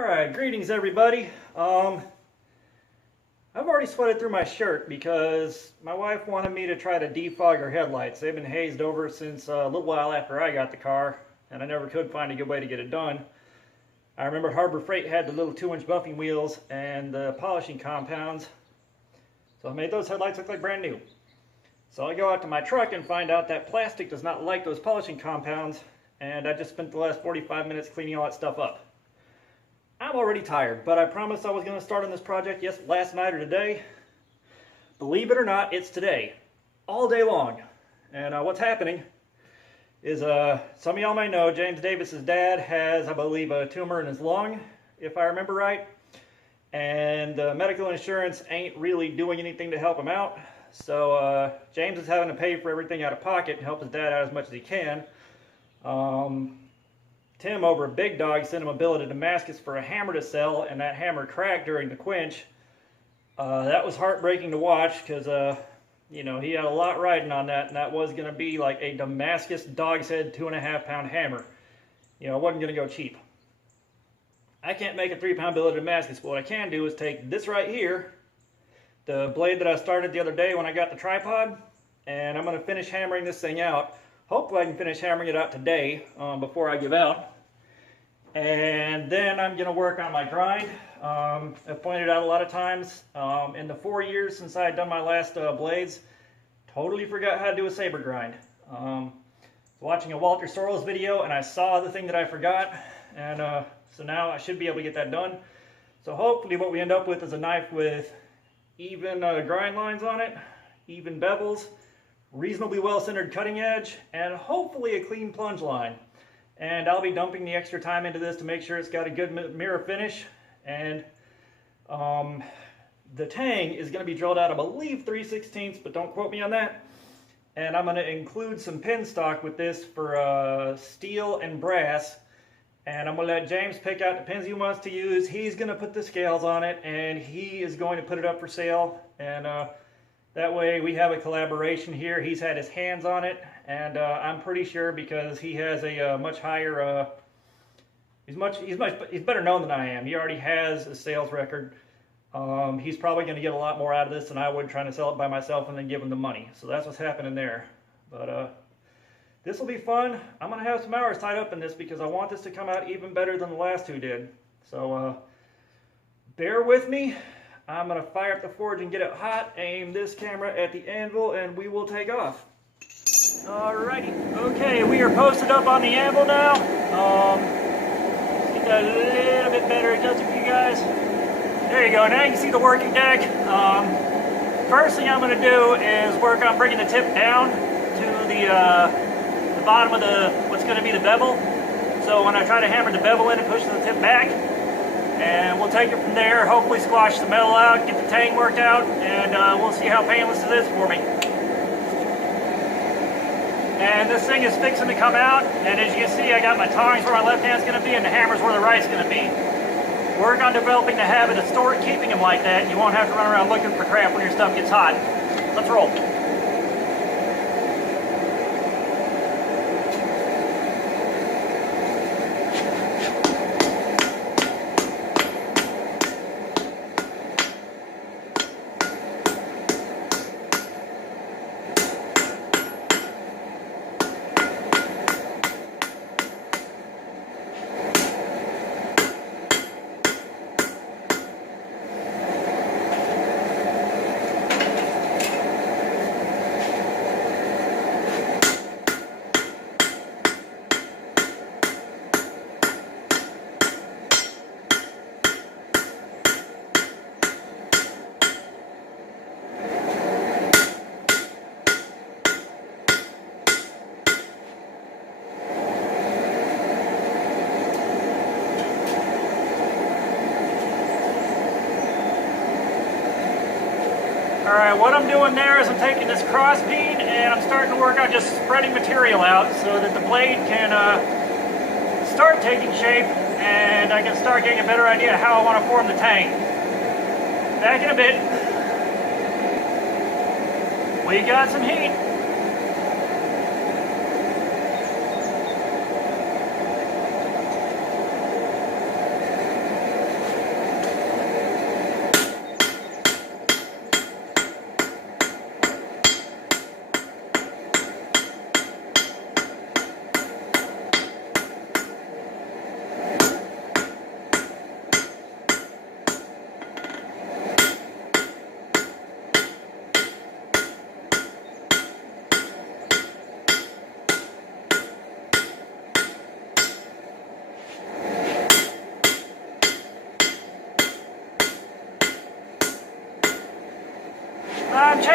Alright, greetings everybody. I've already sweated through my shirt because my wife wanted me to try to defog her headlights. They've been hazed over since a little while after I got the car, and I never could find a good way to get it done. I remember Harbor Freight had the little 2-inch buffing wheels and the polishing compounds, so I made those headlights look like brand new. So I go out to my truck and find out that plastic does not like those polishing compounds, and I just spent the last 45 minutes cleaning all that stuff up. I'm already tired, but I promised I was going to start on this project, yes, last night or today. Believe it or not, it's today. All day long. And what's happening is, some of y'all may know, James Davis's dad has, I believe, a tumor in his lung, if I remember right. And medical insurance ain't really doing anything to help him out. So James is having to pay for everything out of pocket and help his dad out as much as he can. Tim over at Big Dog sent him a bill to Damascus for a hammer to sell, and that hammer cracked during the quench. That was heartbreaking to watch because, you know, he had a lot riding on that, and that was going to be like a Damascus dog's head 2.5-pound hammer. You know, it wasn't going to go cheap. I can't make a 3-pound bill of Damascus, but what I can do is take this right here, the blade that I started the other day when I got the tripod, and I'm going to finish hammering this thing out. Hopefully I can finish hammering it out today before I give out. And then I'm going to work on my grind. I've pointed out a lot of times, in the 4 years since I had done my last blades, totally forgot how to do a saber grind. Watching a Walter Sorrells video and I saw the thing that I forgot, and so now I should be able to get that done. So hopefully what we end up with is a knife with even grind lines on it, even bevels, reasonably well-centered cutting edge, and hopefully a clean plunge line. And I'll be dumping the extra time into this to make sure it's got a good mirror finish. And the tang is going to be drilled out, I believe, 3/16, but don't quote me on that. And I'm going to include some pin stock with this for steel and brass. And I'm going to let James pick out the pins he wants to use. He's going to put the scales on it, and he is going to put it up for sale. And that way we have a collaboration here. He's had his hands on it, and I'm pretty sure because he has a much higher, he's better known than I am. He already has a sales record. He's probably going to get a lot more out of this than I would trying to sell it by myself and then give him the money. So that's what's happening there. But this will be fun. I'm going to have some hours tied up in this because I want this to come out even better than the last two did. So bear with me. I'm going to fire up the forge and get it hot, aim this camera at the anvil, and we will take off. Alrighty. Okay, we are posted up on the anvil now. Get that a little bit better adjusted for you guys. There you go. Now you can see the working deck. First thing I'm going to do is work on bringing the tip down to the bottom of what's going to be the bevel. So when I try to hammer the bevel in, it pushes the tip back. And we'll take it from there, hopefully squash the metal out, get the tang worked out, and we'll see how painless it is for me. And this thing is fixing to come out, and as you can see, I got my tongs where my left hand's going to be and the hammer's where the right's going to be. Work on developing the habit of keeping them like that, and you won't have to run around looking for crap when your stuff gets hot. Let's roll. Alright, what I'm doing there is I'm taking this cross beam and I'm starting to work on just spreading material out so that the blade can start taking shape and I can start getting a better idea of how I want to form the tang. Back in a bit. We got some heat.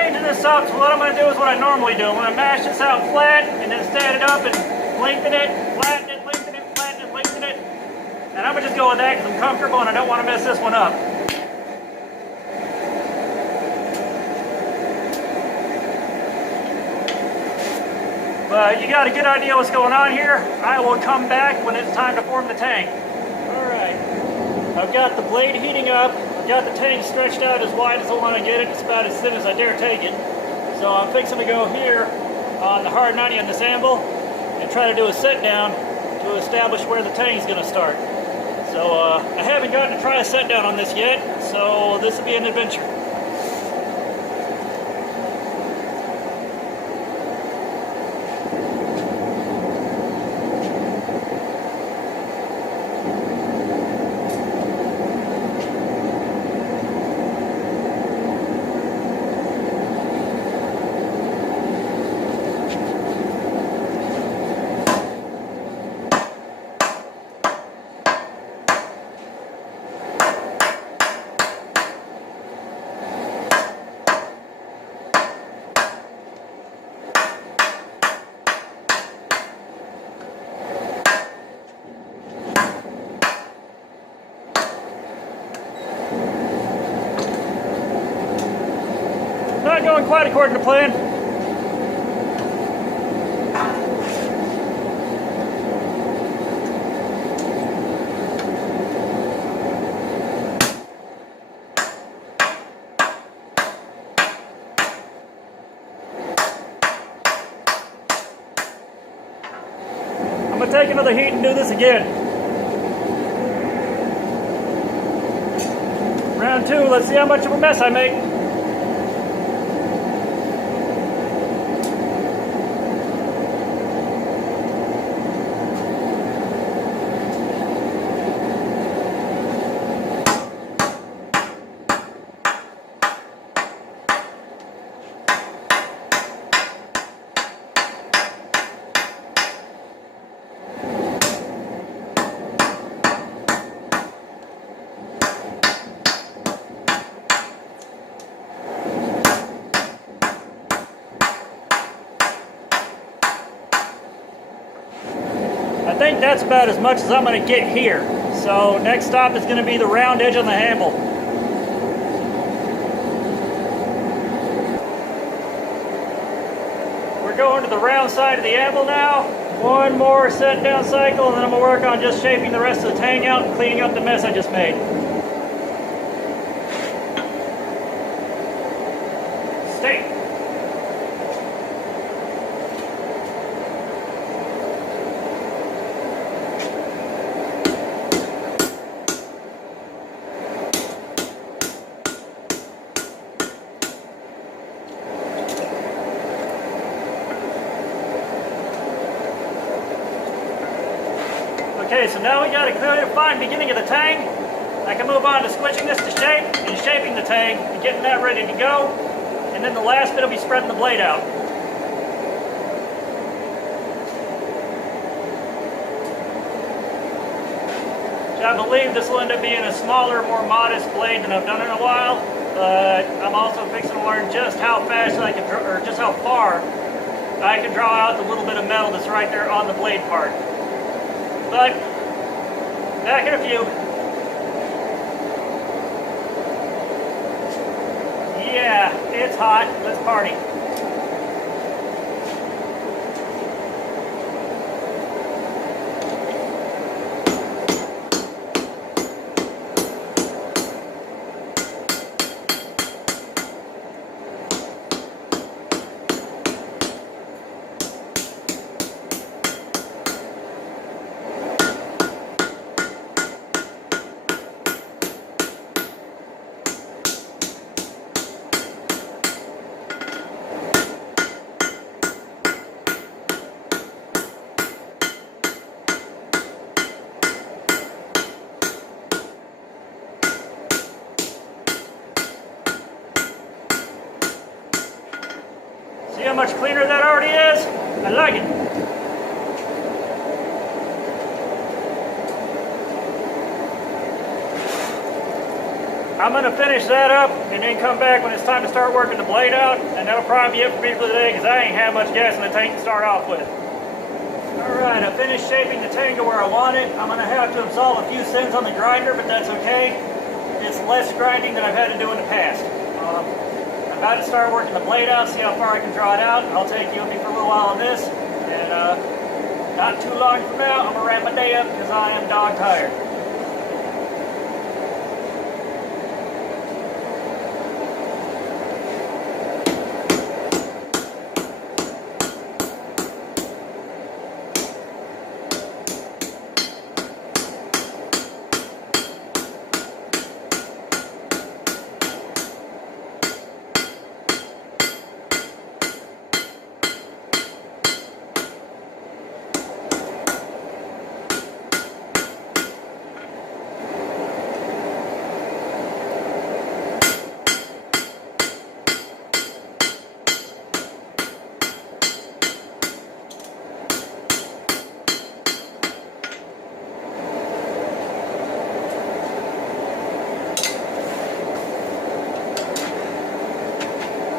changing this up, so what I'm going to do is what I normally do. I'm going to mash this out flat and then stand it up and lengthen it, flatten it, lengthen it, flatten it, lengthen it. And I'm going to just go with that because I'm comfortable and I don't want to mess this one up. But you got a good idea what's going on here. I will come back when it's time to form the tank. Alright, I've got the blade heating up. I've got the tank stretched out as wide as I want to get it. It's about as thin as I dare take it. So I'm fixing to go here on the hard 90 on this anvil and try to do a set down to establish where the tank is going to start. So I haven't gotten to try a set down on this yet, so this will be an adventure. Not going quite according to plan. I'm going to take another heat and do this again. Round two, let's see how much of a mess I make. I think that's about as much as I'm going to get here. So next stop is going to be the round edge on the handle. We're going to the round side of the anvil now. One more set down cycle and then I'm going to work on just shaping the rest of the tang out and cleaning up the mess I just made. Stay. Okay, so now we got a clear defined beginning of the tang. I can move on to squishing this to shape and shaping the tang and getting that ready to go. And then the last bit will be spreading the blade out. I believe this will end up being a smaller, more modest blade than I've done in a while. But I'm also fixing to learn just how fast I can draw, or just how far I can draw out the little bit of metal that's right there on the blade part. But, back in a few. Yeah, it's hot. Let's party. See how much cleaner that already is? I like it. I'm going to finish that up and then come back when it's time to start working the blade out, and that'll probably be it for me for today because I ain't had much gas in the tank to start off with. Alright, I finished shaping the tank to where I want it. I'm going to have to absolve a few sins on the grinder, but that's okay. It's less grinding than I've had to do in the past. I'm about to start working the blade out, see how far I can draw it out. I'll take you with me for a little while on this, and not too long from now, I'm going to wrap my day up because I am dog tired.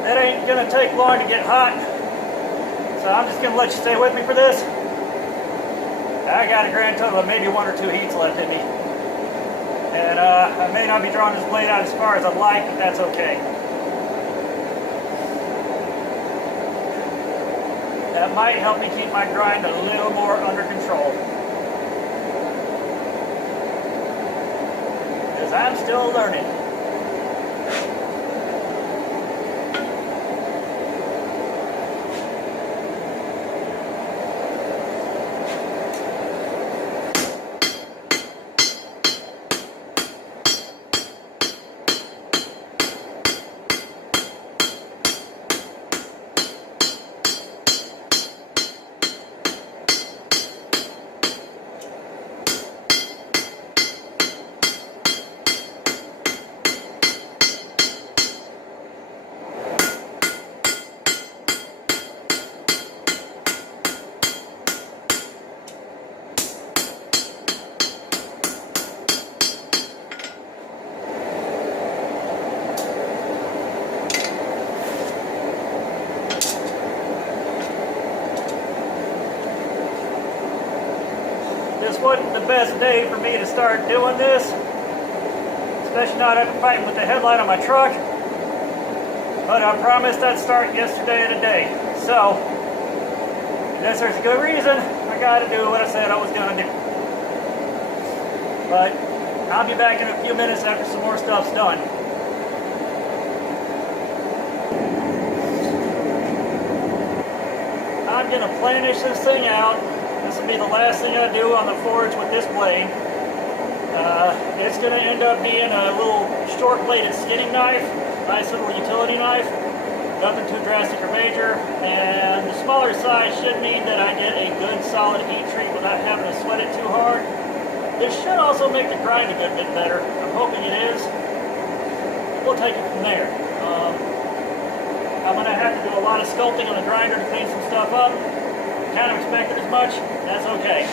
That ain't gonna take long to get hot, so I'm just gonna let you stay with me for this. I got a grand total of maybe 1 or 2 heats left in me, and I may not be drawing this blade out as far as I'd like, but that's okay. That might help me keep my grind a little more under control, because I'm still learning. This wasn't the best day for me to start doing this, especially not after fighting with the headlight on my truck, but I promised I'd start yesterday and today. So, unless there's a good reason, I gotta do what I said I was gonna do. But I'll be back in a few minutes after some more stuff's done. I'm gonna finish this thing out. This will be the last thing I do on the forge with this blade. It's going to end up being a little short-bladed skinning knife, nice little utility knife, nothing too drastic or major, and the smaller size should mean that I get a good solid heat treat without having to sweat it too hard. This should also make the grind a good bit better. I'm hoping it is. We'll take it from there. I'm going to have to do a lot of sculpting on the grinder to clean some stuff up. Kind of expected as much. That's okay.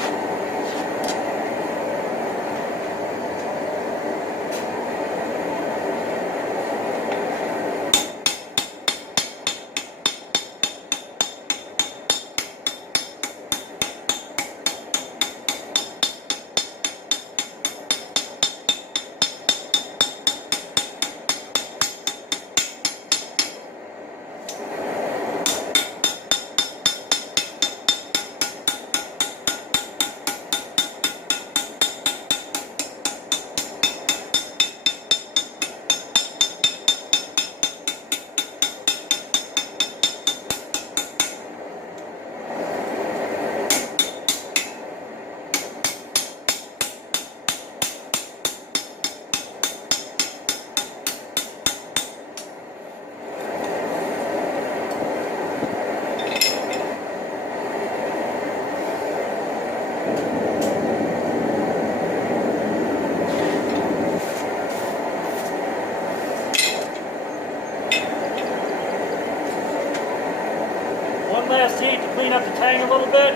last heat to clean up the tang a little bit,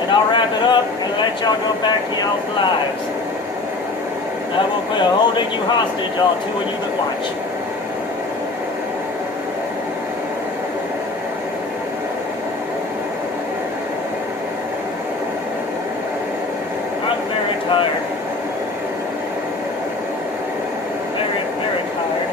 and I'll wrap it up and let y'all go back to y'all's lives. I will put a holding you hostage, all two of you that watch. I'm very tired. Very, very tired.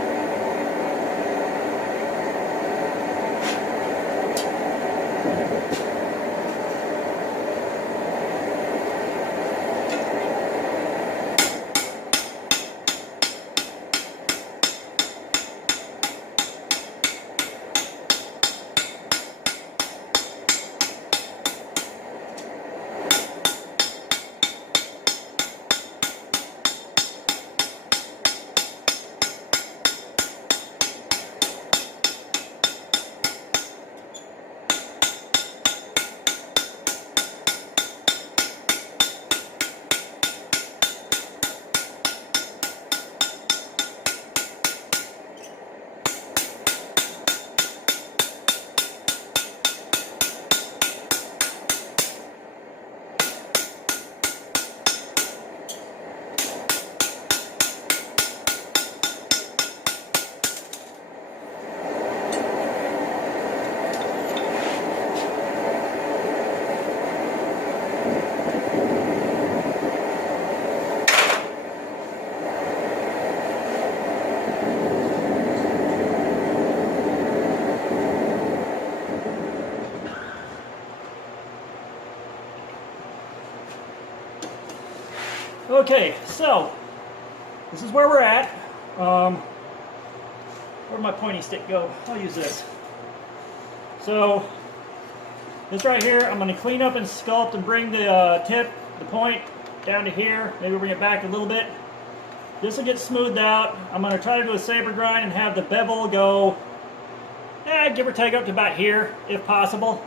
Okay, so this is where we're at. Where'd my pointy stick go? I'll use this. So this right here, I'm going to clean up and sculpt and bring the tip, the point, down to here. Maybe bring it back a little bit. This will get smoothed out. I'm going to try to do a saber grind and have the bevel go, give or take up to about here, if possible.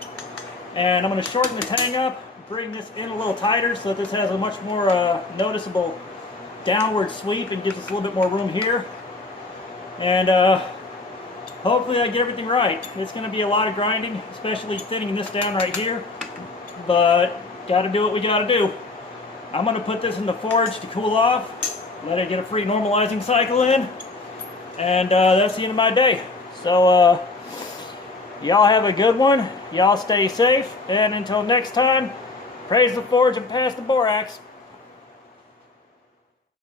And I'm going to shorten the tang up, bring this in a little tighter so that this has a much more noticeable downward sweep and gives us a little bit more room here. And hopefully I get everything right. It's going to be a lot of grinding, especially thinning this down right here. But got to do what we got to do. I'm going to put this in the forge to cool off, let it get a free normalizing cycle in, and that's the end of my day. So y'all have a good one. Y'all stay safe, and until next time, praise the forge and pass the borax.